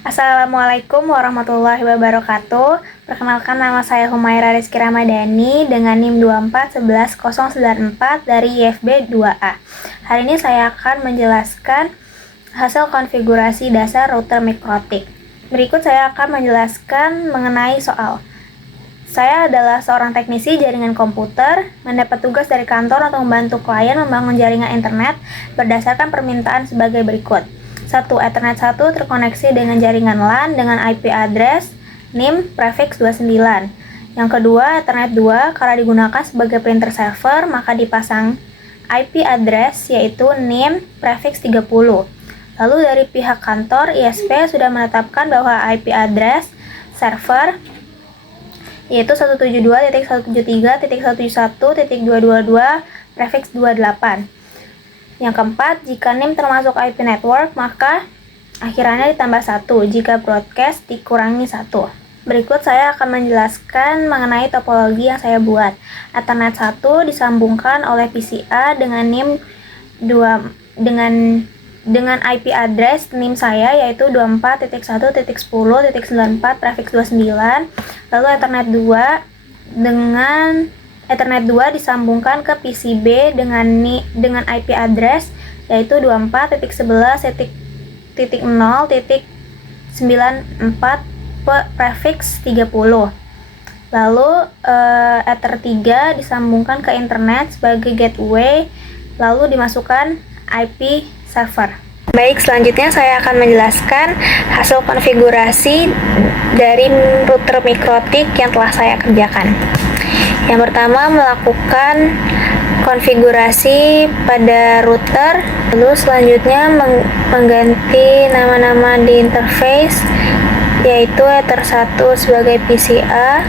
Assalamualaikum warahmatullahi wabarakatuh. Perkenalkan, nama saya Humaira Rizky Ramadhani dengan NIM 2411094 dari IFB 2A. Hari ini saya akan menjelaskan hasil konfigurasi dasar router mikrotik. Berikut saya akan menjelaskan mengenai soal. Saya adalah seorang teknisi jaringan komputer, mendapat tugas dari kantor untuk membantu klien membangun jaringan internet berdasarkan permintaan sebagai berikut. 1. Ethernet 1 terkoneksi dengan jaringan LAN dengan IP address NIM prefix 29. Yang kedua, Ethernet 2 karena digunakan sebagai printer server, maka dipasang IP address yaitu NIM prefix 30. Lalu dari pihak kantor, ISP sudah menetapkan bahwa IP address server yaitu 172.173.171.222 prefix 28. Yang keempat, jika NIM termasuk IP network, maka akhirannya ditambah 1, jika broadcast dikurangi 1. Berikut saya akan menjelaskan mengenai topologi yang saya buat. Ethernet 1 disambungkan oleh PCA dengan NIM 2 dengan IP address NIM saya yaitu 24.1.10.94 prefix 29. Lalu Ethernet 2 Ethernet 2 disambungkan ke PCB dengan IP address yaitu 24.11.0.94 prefix 30. Lalu Ether 3 disambungkan ke internet sebagai gateway lalu dimasukkan IP server. Baik, selanjutnya saya akan menjelaskan hasil konfigurasi dari router mikrotik yang telah saya kerjakan. Yang pertama, melakukan konfigurasi pada router, lalu selanjutnya mengganti nama-nama di interface yaitu Ether 1 sebagai PCA,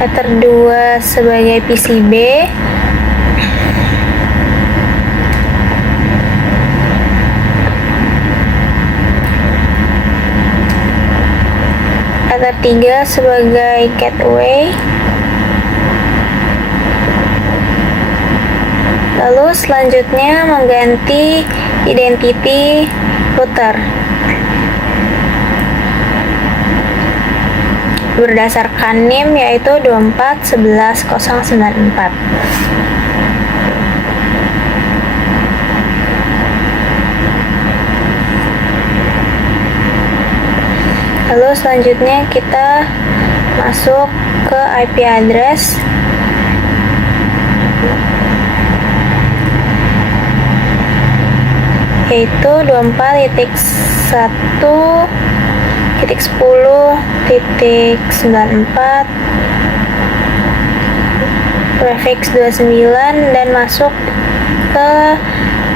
Ether 2 sebagai PCB, Ether 3 sebagai gateway. Lalu selanjutnya mengganti identity router berdasarkan NIM yaitu 24.11.094. Lalu selanjutnya kita masuk ke IP address yaitu 24.1.10.94 prefix 29 dan masuk ke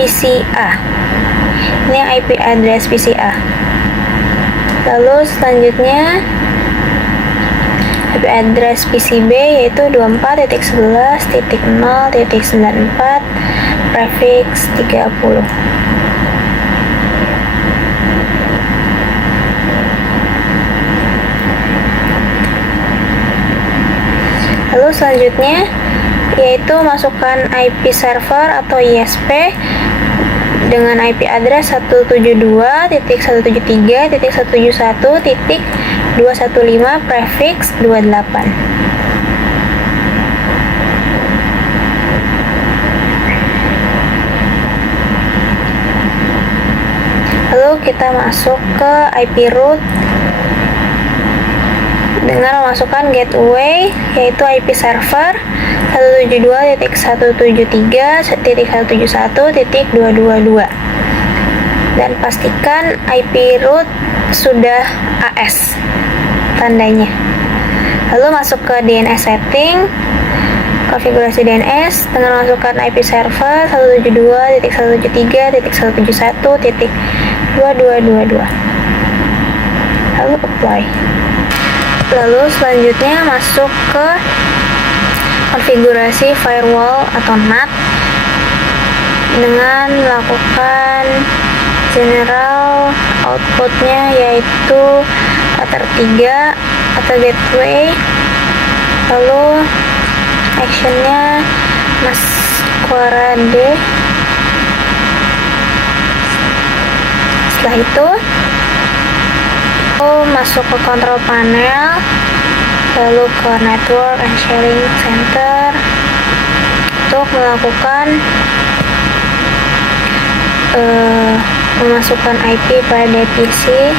PCA. Ini IP address PCA. Lalu selanjutnya IP address PCB yaitu 24.11.0.94 prefix 30. Lalu selanjutnya yaitu masukkan IP server atau ISP dengan IP address 172.173.171.215 prefix 28. Lalu kita masuk ke IP root dengan memasukkan gateway yaitu IP server 172.173.171.222 dan pastikan IP root sudah AS tandanya. Lalu masuk ke DNS setting, konfigurasi DNS dengan memasukkan IP server 172.173.171.2222 lalu apply. Lalu selanjutnya masuk ke konfigurasi firewall atau NAT dengan melakukan general outputnya yaitu Ether 3 atau gateway, lalu actionnya masquerade Setelah itu masuk ke control panel, lalu ke network and sharing center untuk melakukan memasukkan IP pada PC.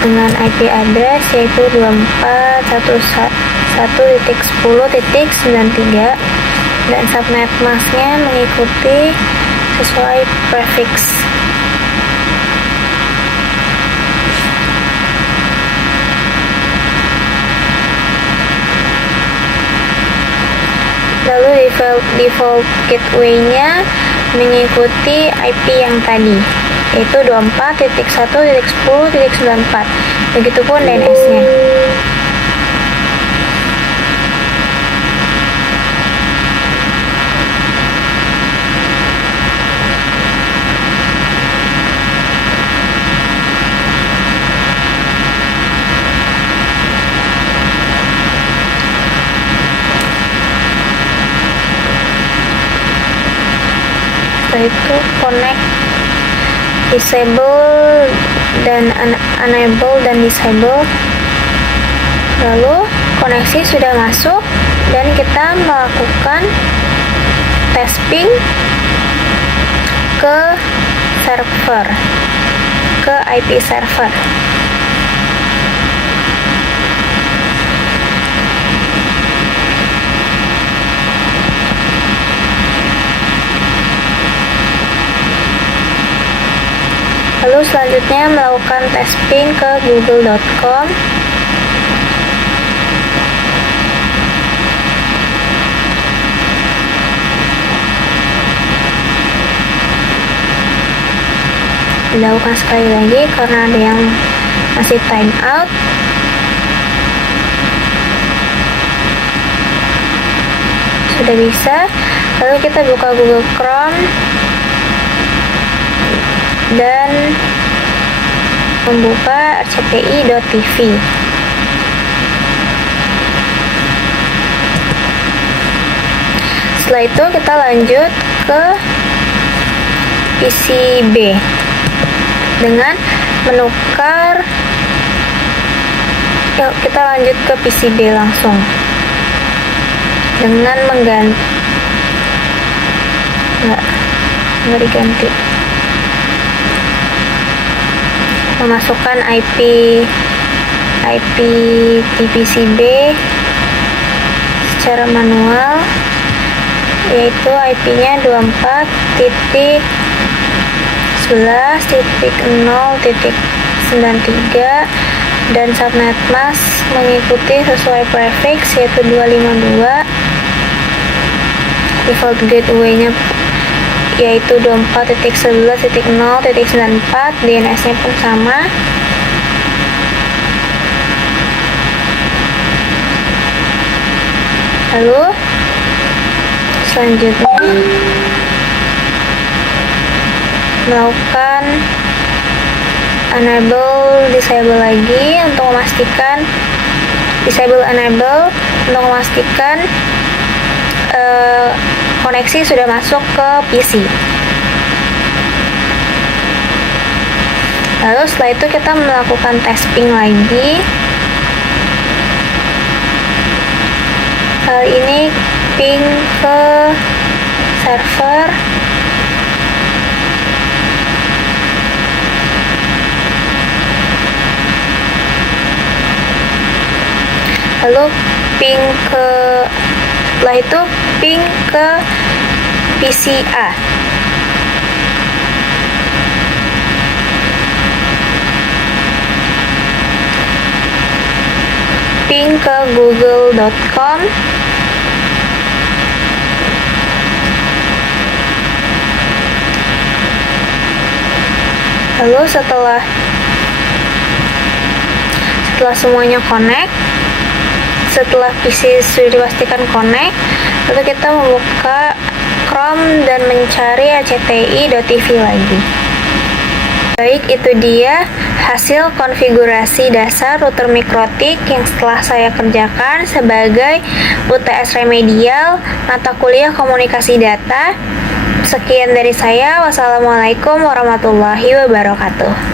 Dengan IP address yaitu 24.1.10.93 dan subnet masknya mengikuti sesuai prefix. Lalu default gateway-nya mengikuti IP yang tadi, yaitu 24.1.10.94. Begitupun DNS-nya. Setelah itu connect, disable dan enable dan disable. Lalu koneksi sudah masuk dan kita melakukan test ping ke server, ke IP server. Lalu selanjutnya melakukan test ping ke google.com. Dilakukan sekali lagi karena ada yang masih time out. Sudah bisa. Lalu kita buka Google Chrome dan membuka rcti.tv. Setelah itu kita lanjut ke PC B dengan menukar. Yuk kita lanjut ke PC B langsung dengan mengganti, nggak diganti, memasukkan IP di PC B secara manual, yaitu IP-nya 24.11.0.93 dan subnet mask mengikuti sesuai prefix yaitu 252. Default gateway-nya yaitu 24.11.0.94, DNS-nya pun sama. Lalu selanjutnya melakukan enable disable lagi untuk memastikan koneksi sudah masuk ke PC. Lalu setelah itu kita melakukan test ping lagi. Kali ini ping ke server. Lalu setelah itu ping ke PC A. Ping ke google.com. Lalu setelah semuanya connect, setelah PC sudah dipastikan connect, lalu kita membuka Chrome dan mencari rcti.tv lagi. Baik, itu dia hasil konfigurasi dasar router mikrotik yang setelah saya kerjakan sebagai UTS remedial mata kuliah komunikasi data. Sekian dari saya. Wassalamualaikum warahmatullahi wabarakatuh.